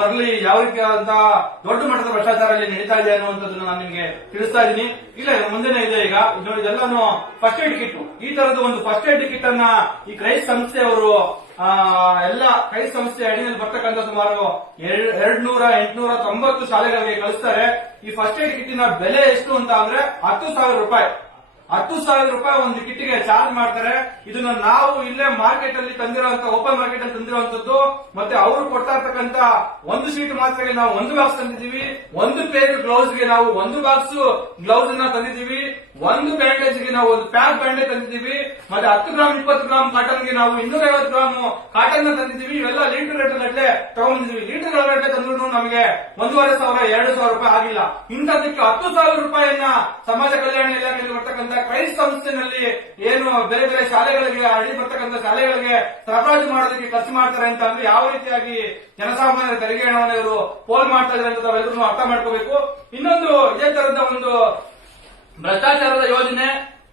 ಬರಲಿ, ಯಾವ ರೀತಿ ಅಂತ ದೊಡ್ಡ ಮಟ್ಟದ ಭ್ರಷ್ಟಾಚಾರ ಇಲ್ಲಿ ನಡೀತಾ ಇದೆ ಅನ್ನುವಂಥದ್ದನ್ನು ನಾನು ನಿಮಗೆ ತಿಳಿಸ್ತಾ ಇದ್ದೀನಿ. ಇಲ್ಲ ಮುಂದೆನೇ ಇದೆ ಈಗ. ನೋಡಿ ಇದೆಲ್ಲಾನು ಫಸ್ಟ್ ಏಡ್ ಕಿಟ್ ಈ ತರದ ಒಂದು ಫಸ್ಟ್ ಏಡ್ ಕಿಟ್ ಅನ್ನ ಈ ಕ್ರೈಸ್ ಸಂಸ್ಥೆಯವರು ಎಲ್ಲ ಕ್ರೈಸ್ ಸಂಸ್ಥೆ ಅಡಿಯಲ್ಲಿ ಬರ್ತಕ್ಕಂಥ ಸುಮಾರು ಎರಡ್ ನೂರ ಎಂಟುನೂರ ತೊಂಬತ್ತು ಶಾಲೆಗಳಿಗೆ ಕಳಿಸ್ತಾರೆ. ಈ ಫಸ್ಟ್ ಏಡ್ ಕಿಟ್ಟಿನ ಬೆಲೆ ಎಷ್ಟು ಅಂತ ಅಂದ್ರೆ ಹತ್ತು ಸಾವಿರ ರೂಪಾಯಿ. ಹತ್ತು ಸಾವಿರ ರೂಪಾಯಿ ಒಂದು ಕಿಟ್ಟಿಗೆ ಚಾರ್ಜ್ ಮಾಡ್ತಾರೆ. ಇದನ್ನ ನಾವು ಇಲ್ಲೇ ಮಾರ್ಕೆಟ್ ಅಲ್ಲಿ ತಂದಿರುವಂತ ಓಪನ್ ಮಾರ್ಕೆಟ್ ಅಲ್ಲಿ ತಂದಿರುವಂತದ್ದು ಮತ್ತೆ ಅವರು ಕೊಡ್ತಾ ಒಂದು ಶೀಟ್ ಮಾತ್ರ ನಾವು ಒಂದು ಬಾಕ್ಸ್ ತಂದಿದ್ದೀವಿ. ಒಂದು ಪೇರ್ ಗ್ಲೌಸ್ಗೆ ನಾವು ಒಂದು ಬಾಕ್ಸ್ ಗ್ಲೌಸ್ ಅನ್ನ ತಂದಿದ್ದೀವಿ. ಒಂದು ಬ್ಯಾಂಡೇಜ್ಗೆ ನಾವು ಒಂದು ಪ್ಯಾಕ್ ಬ್ಯಾಂಡೇಜ್ ತಂದಿದ್ದೀವಿ. ಮತ್ತೆ ಹತ್ತು ಗ್ರಾಮ್ ಇಪ್ಪತ್ತು ಗ್ರಾಮ್ ಕಾಟನ್ಗೆ ನಾವು ಇನ್ನೂರೈವತ್ತು ಗ್ರಾಮ್ ಕಾಟನ್ನ ತಂದಿದ್ದೀವಿ. ಗಟ್ಟಲೆ ತಗೊಂಡಿದ್ದೀವಿ ಲೀಟರ್ ಗಟ್ಟಲೆ ತಂದ್ರು ನಮಗೆ ಒಂದೂವರೆ ಸಾವಿರ, ಎರಡು ಸಾವಿರ ರೂಪಾಯಿ ಆಗಿಲ್ಲ. ಇಂಥದಕ್ಕೆ ಹತ್ತು ಸಾವಿರ ರೂಪಾಯಿಯನ್ನ ಸಮಾಜ ಕಲ್ಯಾಣ ಇಲಾಖೆಯಲ್ಲಿ ಬರ್ತಕ್ಕಂಥ ಕ್ರೈಸ್ತ ಸಂಸ್ಥೆನಲ್ಲಿ ಏನು ಬೇರೆ ಬೇರೆ ಶಾಲೆಗಳಿಗೆ ಅಡಿ ಬರ್ತಕ್ಕಂಥ ಶಾಲೆಗಳಿಗೆ ಸರಬರಾಜು ಮಾಡೋದಕ್ಕೆ ಖರ್ಚು ಮಾಡ್ತಾರೆ ಅಂತ ಅಂದ್ರೆ ಯಾವ ರೀತಿಯಾಗಿ ಜನಸಾಮಾನ್ಯರ ತೆರಿಗೆ ಹಣವನ್ನು ಇವರು ಪೋಲ್ ಮಾಡ್ತಾ ಇದ್ದಾರೆ ಅಂತ ತಾವೆಲ್ಲರೂ ಅರ್ಥ ಮಾಡ್ಕೋಬೇಕು. ಇನ್ನೊಂದು ಇದೇ ತರದ ಒಂದು ಭ್ರಷ್ಟಾಚಾರದ ಯೋಜನೆ.